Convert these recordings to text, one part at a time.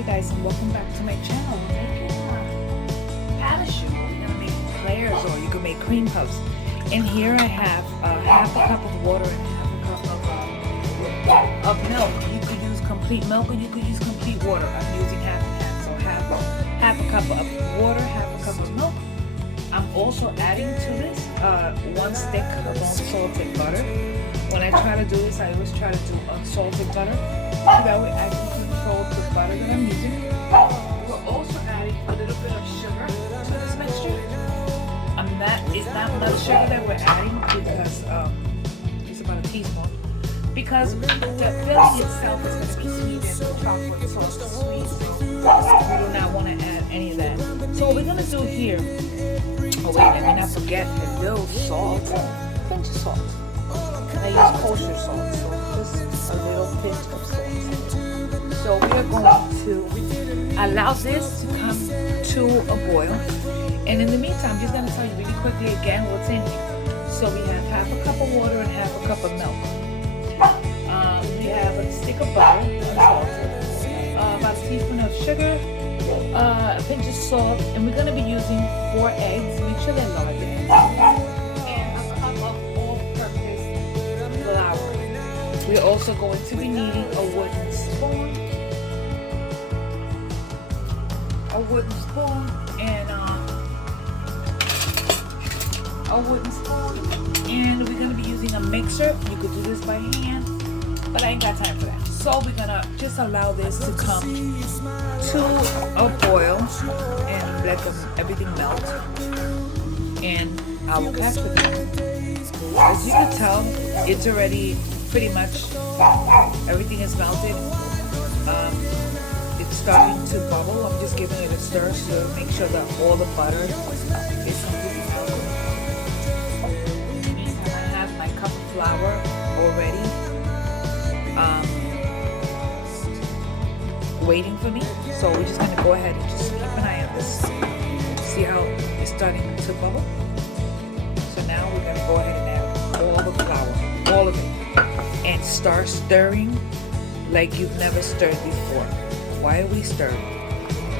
Hey guys, and welcome back to my channel. We're making parachute. We're gonna make eclairs, or you can make cream puffs. And here I have half a cup of water and half a cup of milk. You could use complete milk or you could use complete water. I'm using half and half, so half a cup of water, half a cup of milk. I'm also adding to this 1 stick of unsalted butter. When I try to do this, I always try to do unsalted butter. So that way I can control the butter that I'm using. We're also adding a little bit of sugar to this mixture. It's not much sugar that we're adding because it's about a teaspoon. Because the filling itself is going to be sweetened with chocolate, so it's sweet. So we do not want to add any of that. So what we're going to do here, oh wait, let me not forget a little salt, a pinch of salt. I use kosher salt, so just a little pinch of salt. So we are going to allow this to come to a boil. And in the meantime, I'm just going to tell you really quickly again what's in here. So we have half a cup of water and half a cup of milk. We have a stick of butter, unsalted, about a teaspoon of sugar, a pinch of salt, and we're going to be using 4 eggs. Make sure they're large eggs. And a cup of all-purpose flour. We're also going to be needing a wooden spoon, and we're going to be using a mixer. You could do this by hand, but I ain't got time for that. So we're going to just allow this to come to a boil and let everything melt, and I will catch with you. As you can tell, it's already pretty much, everything is melted. It's starting to bubble. I'm just giving it a stir to make sure that all the butter is completely melted. In the meantime, I have my cup of flour already waiting for me. So we're just going to go ahead and just keep an eye on this. See how it's starting to bubble? So now we're going to go ahead and add all the flour, all of it, and start stirring like you've never stirred before. Why are we stirring?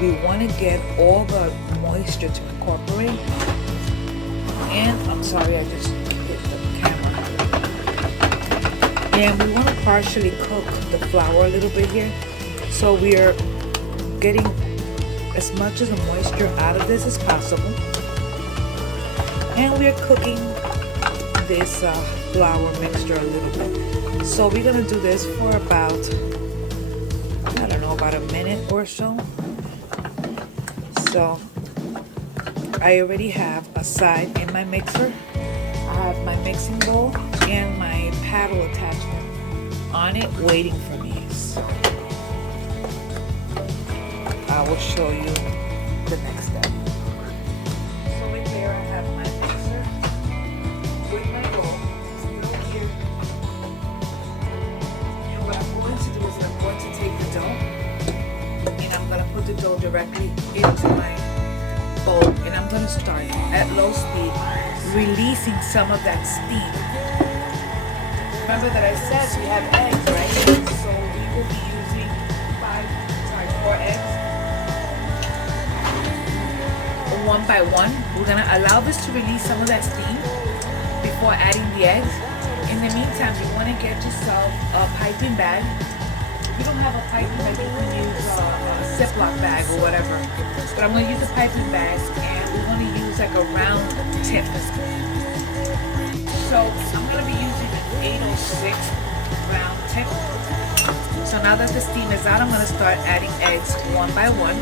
We want to get all the moisture to incorporate. And I'm sorry, I just hit the camera. And we want to partially cook the flour a little bit here. So we are getting as much of the moisture out of this as possible. And we are cooking this flour mixture a little bit. So we're going to do this for about, I don't know, about a minute or so. So I already have a side in my mixer. I have my mixing bowl and my paddle attachment on it waiting for me. So I will show you the next step. So in there I have my mixer with my bowl still here. And what I'm going to do is I'm going to take the dough and I'm going to put the dough directly into my bowl, and I'm going to start at low speed releasing some of that steam. Remember that I said we have eggs, right? So we will be using 4 eggs. One by one. We're going to allow this to release some of that steam before adding the eggs. In the meantime, you want to get yourself a piping bag. If you don't have a piping bag, you can use a Ziploc bag or whatever. But I'm going to use a piping bag, and we're going to use like a round tip. So I'm going to be using an 806 round tip. So now that the steam is out, I'm going to start adding eggs one by one.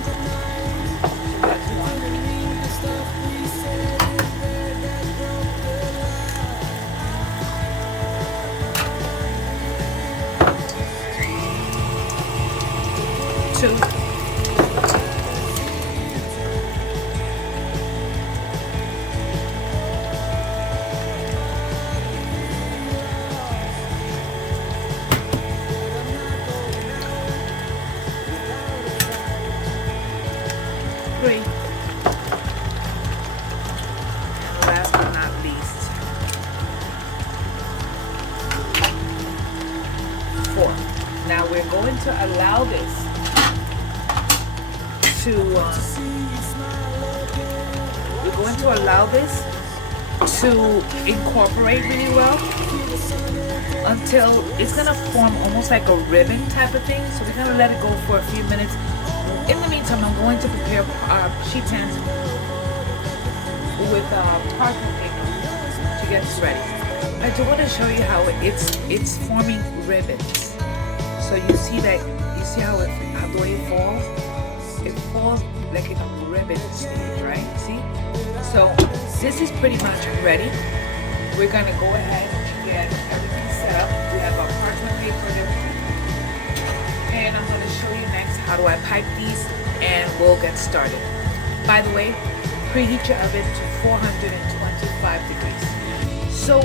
That's one. 2. 3. And last but not least, 4. Now we're going to allow this to allow this to incorporate really well until it's gonna form almost like a ribbon type of thing. So we're gonna let it go for a few minutes. In the meantime, I'm going to prepare sheet pans with parchment paper to get this ready. I do want to show you how it's forming ribbons. So you see how the way it falls? It falls like in a ribbon stage, right? See? So this is pretty much ready. We're gonna go ahead and get everything set up. We have our parchment paper and everything. And I'm gonna show you next how do I pipe these, and we'll get started. By the way, preheat your oven to 425 degrees. So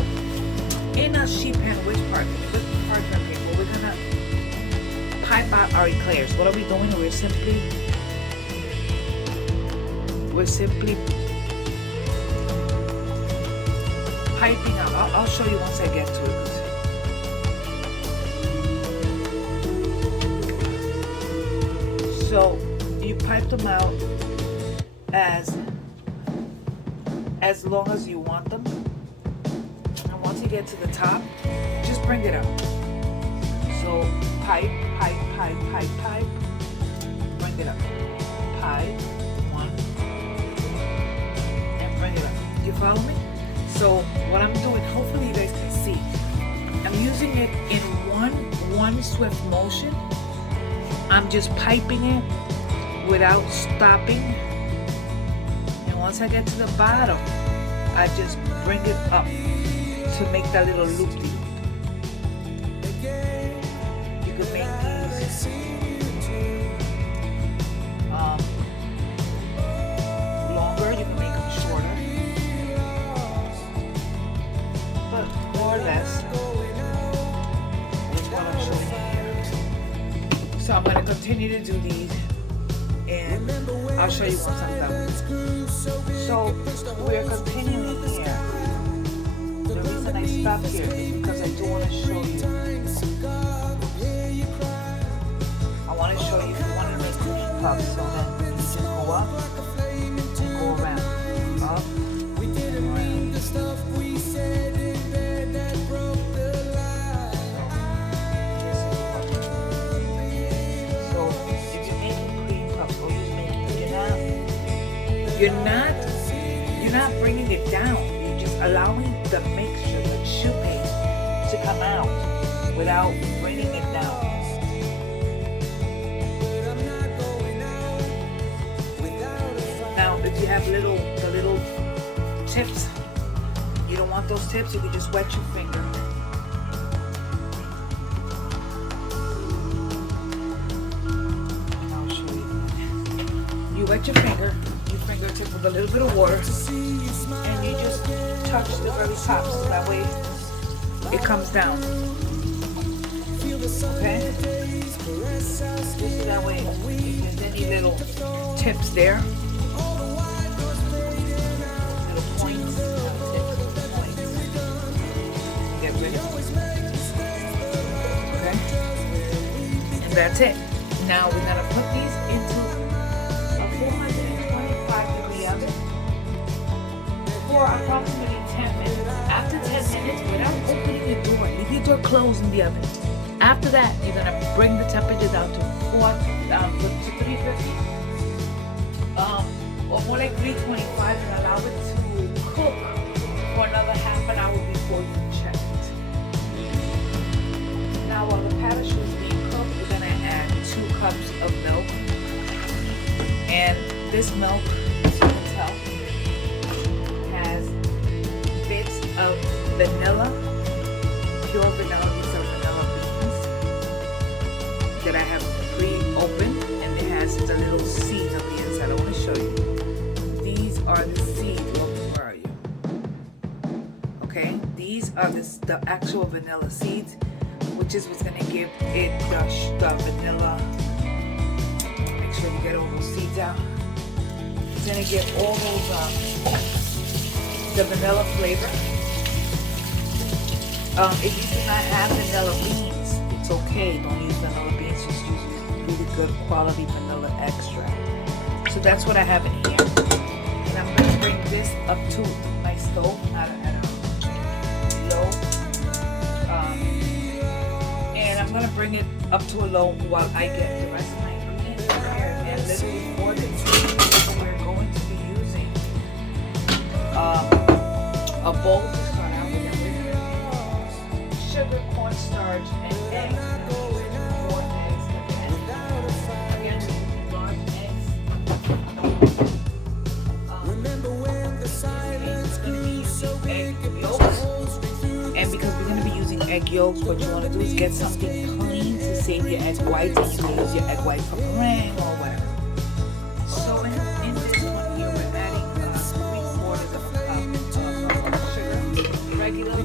in a sheet pan with parchment paper, we're gonna pipe out our eclairs. What are we doing? We're simply piping out. I'll show you once I get to it. So you pipe them out as long as you want them, and once you get to the top, just bring it up. So pipe, bring it up. Pipe, one, and bring it up. You follow me? So what I'm doing, hopefully you guys can see, I'm using it in one swift motion. I'm just piping it without stopping. And once I get to the bottom, I just bring it up to make that little loop. You can make these longer, you can make them shorter, but more or less is what I'm showing you here. So I'm going to continue to do these, and I'll show you once I'm done. So we're continuing here. The reason I stopped here is because I do want to show you. I want to show you if you want to make cushion puffs, so then you just go up and go around. Up and around. So if you're making cream puffs or you're making, you're not bringing it down. You're just allowing the mixture, the choux paste, to come out without bringing it down. Now, if you have the little tips, you don't want those tips, you can just wet your finger. I'll show you. You wet your fingertip with a little bit of water, and you just touch the very top so that way it comes down. Okay? Just that way, if there's any little tips there, little points, get rid of them. Okay? And that's it. Now we're gonna put these into a 425 degree oven for approximately 10 minutes. After 10 minutes, without opening your door, leave your door closed in the oven. After that, you're gonna bring the temperature down to 350, or more like 325, and allow it to cook for another half an hour before you check it. Now, while the patachoux is being cooked, we're gonna add 2 cups of milk, and this milk, as you can tell, has bits of vanilla, pure vanilla. These are vanilla beans that I have pre-opened, and it has the little seeds on the inside. I want to show you. These are the seeds. Where are you? Okay, these are the actual vanilla seeds, which is what's going to give it the vanilla. Make sure you get all those seeds out. It's going to get all those the vanilla flavor. If you do not have vanilla beans, it's okay. Don't use vanilla beans. Just use really good quality vanilla extract. So that's what I have in here. And I'm going to bring this up to my stove at a low. And I'm going to bring it up to a low while I get the rest of my ingredients prepared. And literally for the tea, we're going to be using a bowl to start out with. Sugar, cornstarch, and eggs. And because we're going to be using egg yolks, what you want to do is get something clean to save your egg whites, and you can use your egg white for meringue or whatever. So in this one here, we're adding 3/4 of a cup of sugar, regular,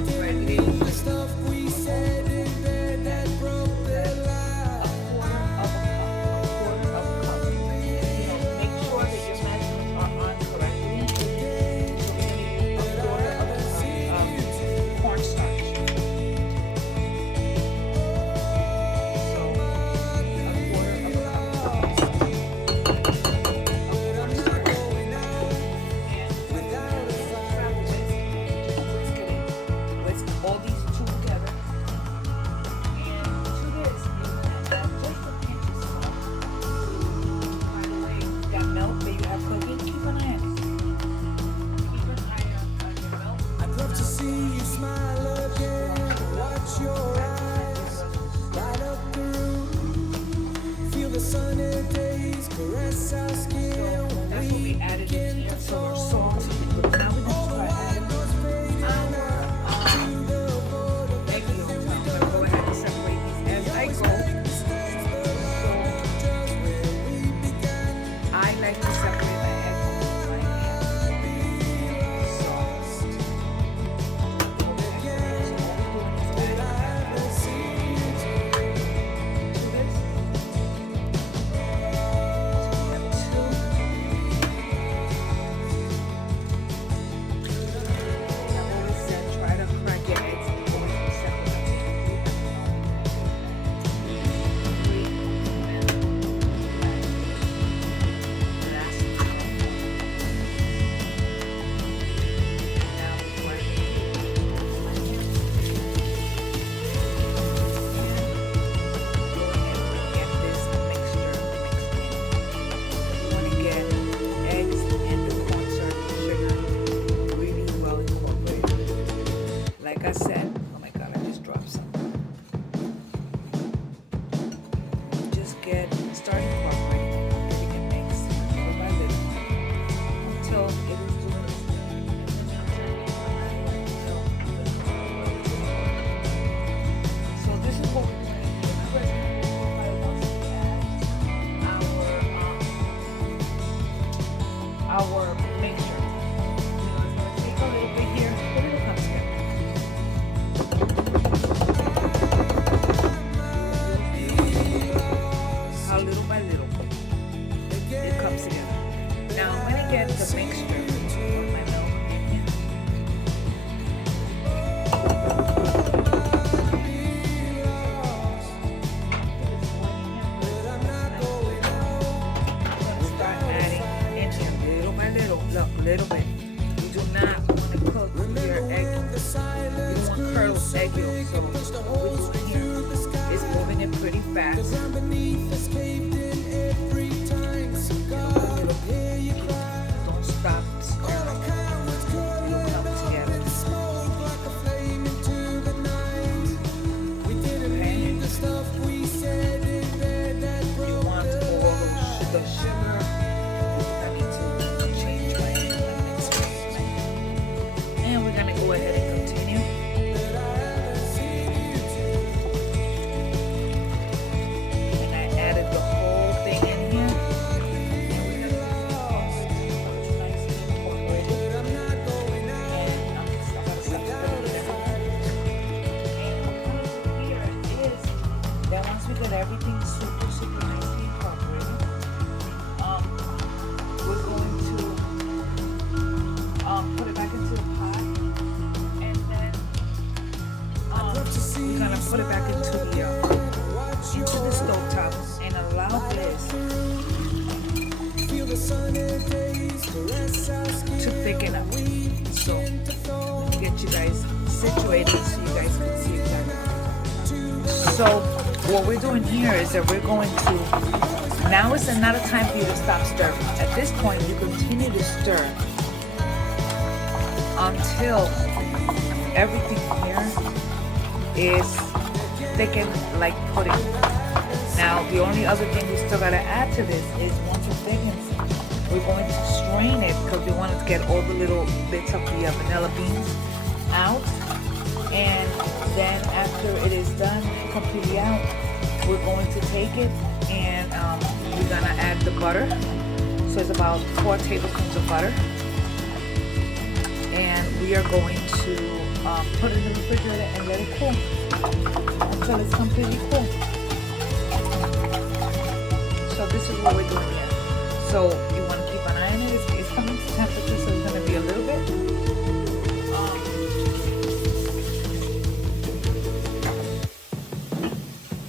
little bit. You do not want to cook your egg. You don't want curdled egg yolk. So what we're doing here is moving it pretty fast. Don't stop stirring. It'll come together. Okay. You want all the sugar. Go ahead and continue. And I thicken up. So let me get you guys situated so you guys can see exactly. So what we're doing here is that we're going to, now is not a time for you to stop stirring. At this point, you continue to stir until everything here is thickened like pudding. Now, the only other thing we still gotta add to this is once it thickens, we're going to strain it because we want to get all the little bits of the vanilla beans out. And then after it is done completely out, we're going to take it and we're gonna add the butter. So it's about 4 tablespoons of butter. And we are going to put it in the refrigerator and let it cool until it's completely cool. So this is what we're doing here. So you want to keep an eye on it. It's coming to temperature, so it's going to be a little bit.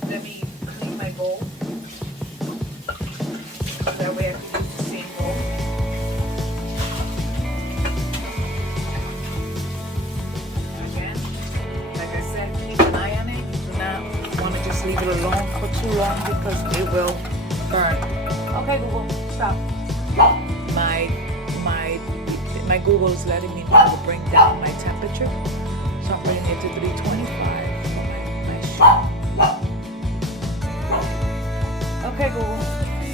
Let me clean my bowl. That way I can use the same bowl. Again, like I said, keep an eye on it. You do not want to just leave it alone for too long because it will burn. Okay, Google, stop. My Google is letting me know to bring down my temperature, so I'm bringing it to 325 for my shoe. Okay, Google,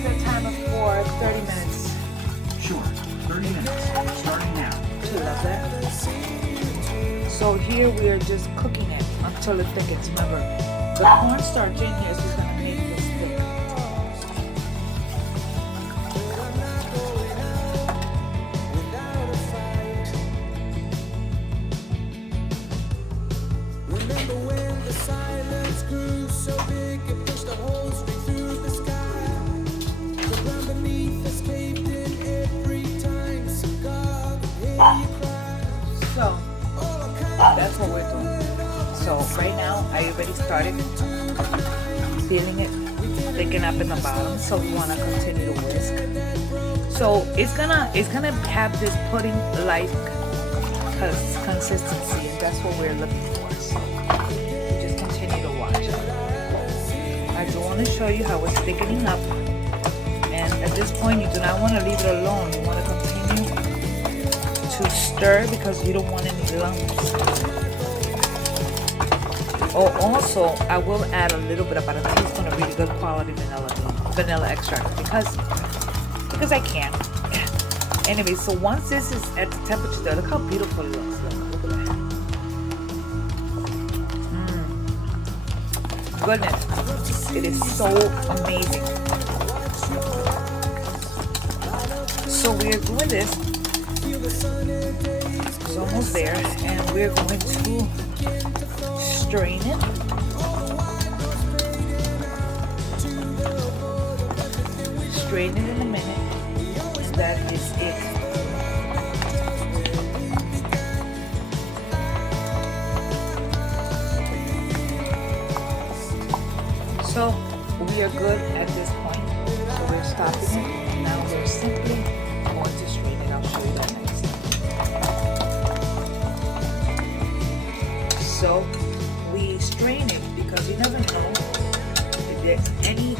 set timer for 30 minutes. Sure, 30 minutes, starting now. I love that. So here we are just cooking it until it thickens. Remember, the cornstarch in here is just going to make this thick. So that's what we're doing. So right now I already started feeling it thicken up in the bottom, so we want to continue to whisk. So it's gonna have this pudding like consistency, and that's what we're looking for. So you just continue to watch it. I do want to show you how it's thickening up, and at this point you do not want to leave it alone. You want to continue to stir because you don't want any lumps. Oh, also I will add a little bit, about a teaspoon of really good quality vanilla extract because I can. Anyway, so once this is at the temperature there, look how beautiful it looks. Look at that. Goodness, it is so amazing. So we are doing this. It's almost there, and we're going to strain it. Strain it in a minute. That is it. So we are good at this point. So we're stopping it, and now we're simply going to strain it. I'll show you that next time. So we strain it because you never know if there's any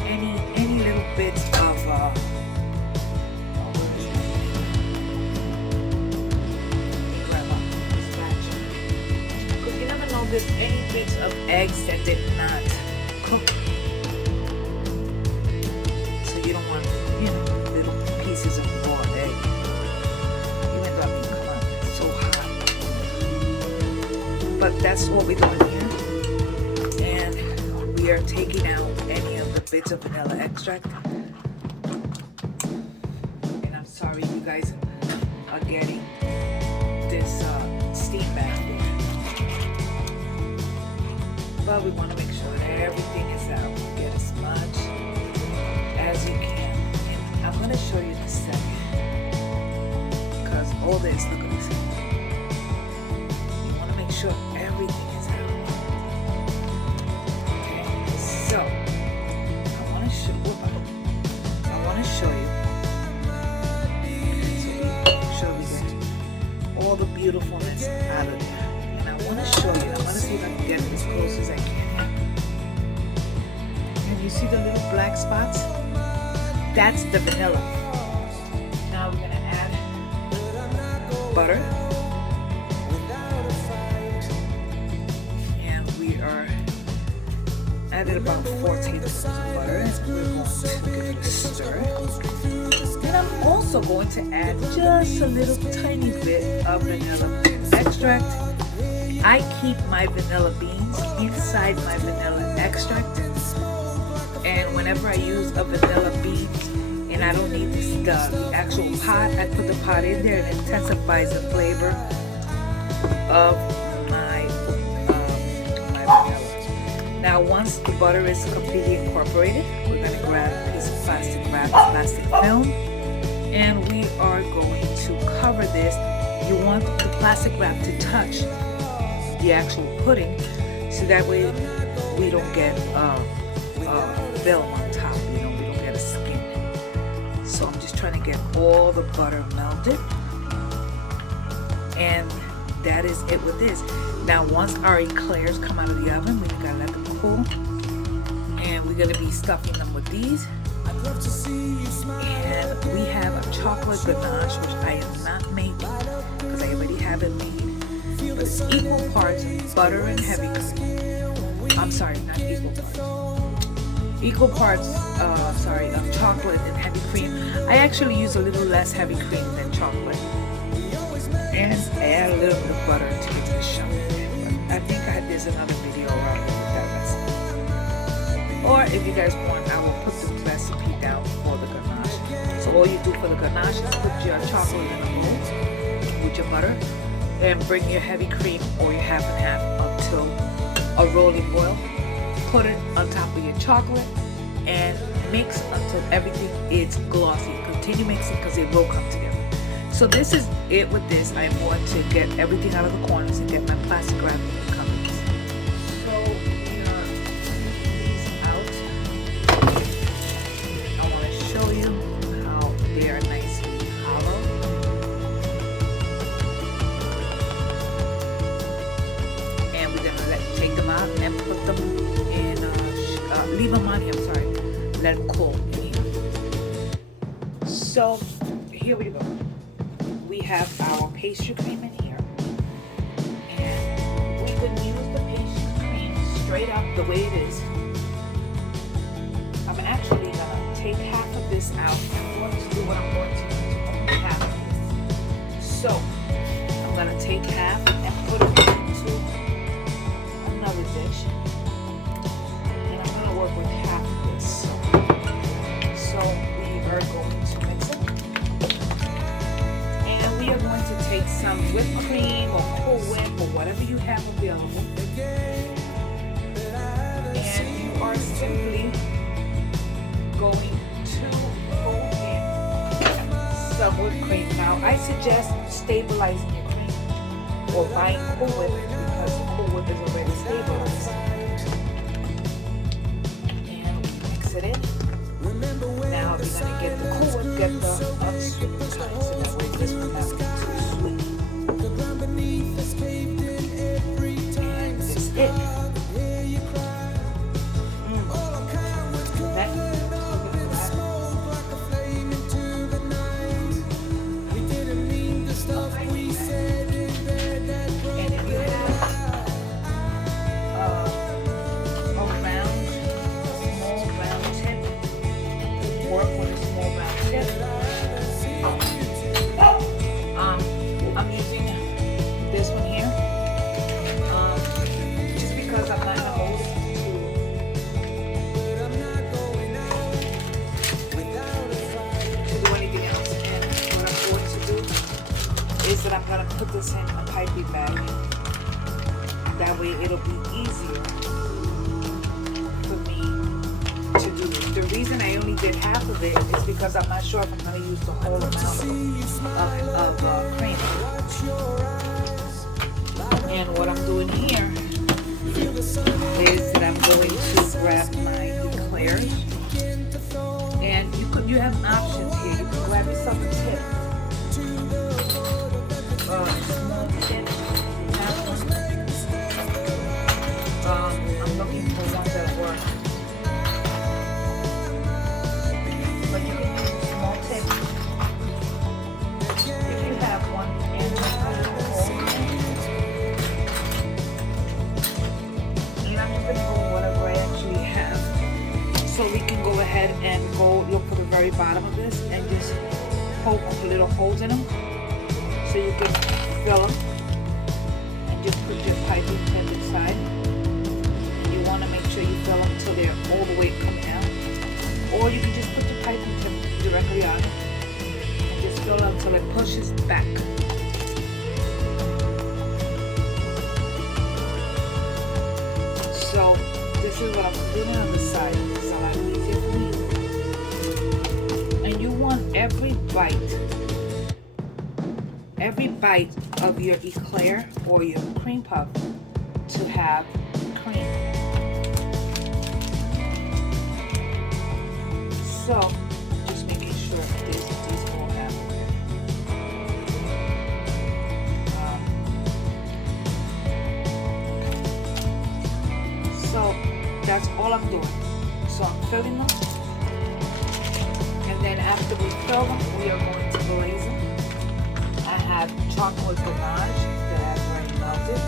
little bits of because you never know if there's any bits of eggs that did not cook. So you don't want, little pieces of raw egg. You end up being, come on, it's so hot. But that's what we're doing here. And we are taking out any of the bits of vanilla extract. And I'm sorry you guys are getting this steam bath there. But we want to make sure that everything is out. Get as much as you can. And I'm going to show you the second. Because all this, look at this. You want to make sure everything is out. Okay, so I want to show you. So make sure we get beautifulness out of there. And I want to show you. I want to see if I can get it as close as I can. And you see the little black spots? That's the vanilla. Now we're going to add butter. And we are added about 4 tablespoons of butter. And we're going to give it a stir. And I'm also going to add just a little tiny bit of vanilla extract. I keep my vanilla beans inside my vanilla extract. And whenever I use a vanilla beans and I don't need the actual pot, I put the pot in there and it intensifies the flavor of my vanilla. Now once the butter is completely incorporated, we're going to grab a piece of plastic wrap, plastic film, and we are going to cover this. You want the plastic wrap to touch the actual pudding, so that way we don't get film on top, we don't get a skin. So I'm just trying to get all the butter melted, and that is it with this. Now once our eclairs come out of the oven, we gotta let them cool, and we're gonna be stuffing them with these. And we have a chocolate ganache, which I am not making because I already have it made. But it's equal parts butter and heavy cream. I'm sorry, not equal parts. Equal parts, of chocolate and heavy cream. I actually use a little less heavy cream than chocolate. And I add a little bit of butter to get the shell. I think there's another video around with that recipe. Or if you guys want, I will put the recipe down for the ganache. So all you do for the ganache is put your chocolate in a bowl with your butter and bring your heavy cream or your half and half until a rolling boil. Put it on top of your chocolate and mix until everything is glossy. Continue mixing because it will come together. So this is it with this. I am going to get everything out of the corners and get my plastic wrap in the covers. So we are taking these out. I want to show you how they are nicely hollow. And we're going to take them out and put them in, leave them on here, I'm sorry. Let them cool in here. So here we go. We have our pastry cream in here, and we can use the pastry cream straight up the way it is. I'm actually gonna take half of this out. I'm going to do what I'm going to do to only half of this. So I'm gonna take half and put it into another dish, and I'm gonna work with half of this. So we are going to mix it. We are going to take some whipped cream or Cool Whip or whatever you have available, and you are simply going to put in some whipped cream. Now I suggest stabilizing your cream or buying Cool Whip because Cool Whip is already stabilized. And mix it in. Now we're going to get the Cool Whip, get the unsweet kind, so that way this one has to be too sweet. And this is it. Next, and if you have a round, small round tip, work with a small round tip. I'm using this one here, just because I'm not going to do anything else. And what I'm going to do is that I'm going to put this in a piping bag. That way it'll be easier for me to do this. The reason I only did half of it is because I'm not sure if I'm going to use the whole amount of cream. And what I'm doing here is that I'm going to grab my eclairs, and you have options here. You can grab yourself a tip, small tin napkins. I'm looking for ones that work. But you can use a small tin. If you have one and I'm just going to go whatever I actually have. So we can go ahead and go look for the very bottom of this and just poke little holes in them so you can fill them and just put your piping pin inside. And you want to make sure you fill them until they're all the way come down. Or you can just put the piping pin directly on it and just fill it until it pushes back. So this is what I'm doing on the side. It's a lot easier for me. And you want every bite of your eclair or your cream puff to have cream. So just making sure these all have so that's all I'm doing. So I'm filling them, and then after we fill them, we are going to glaze them. I have chocolate ganache that I've already melted,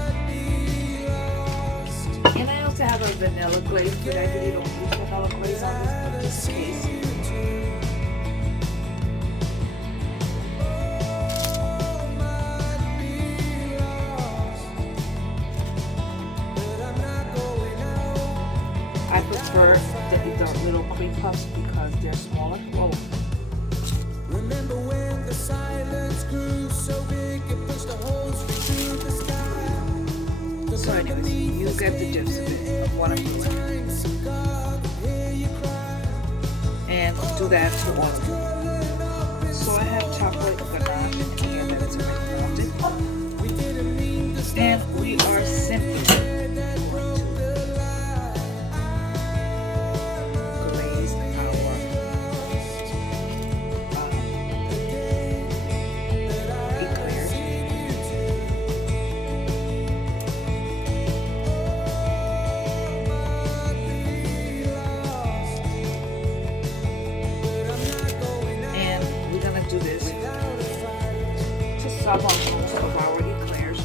and I also have a vanilla glaze, but I really don't use vanilla glaze on this, but just in case. I prefer the little cream puffs because they're smaller. Whoa. Remember when the silence grew so big it pushed the holes through the sky. So anyways, you get the gist of it, of what I'm doing. And do that to all of them. So I have chocolate ganache in here that is already melted. And we are simply going to glaze our eclairs. And we're gonna do this to sub on most of our eclairs.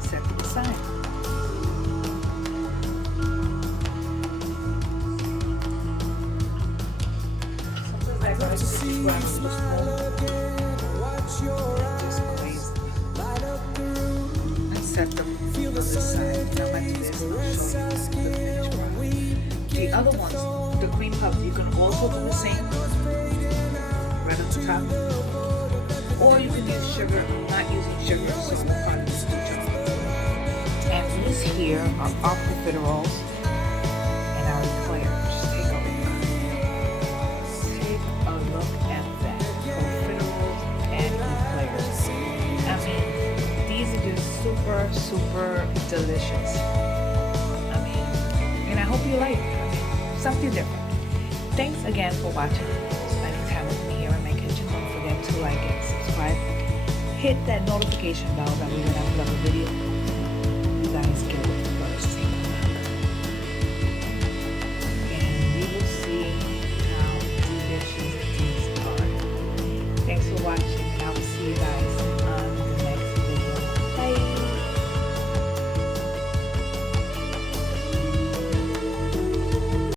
Set to the side. Sometimes I like to just grab a little spoon and just glaze and set them on the side. Now back to this, and I'll show you the finished product. The other ones, the cream puffs, you can also do the same right on the top. Or you can use sugar. I'm not using sugar, so I'm going to use chocolate. And these here are our profiteroles and our eclairs. Take a look. Take a look at that. Profiteroles and eclairs. I mean, these are just super, super delicious. I mean, and I hope you like it. I mean, something different. Thanks again for watching, spending time with me here in my kitchen. Don't forget to like and subscribe. Hit that notification bell that way when I upload a video.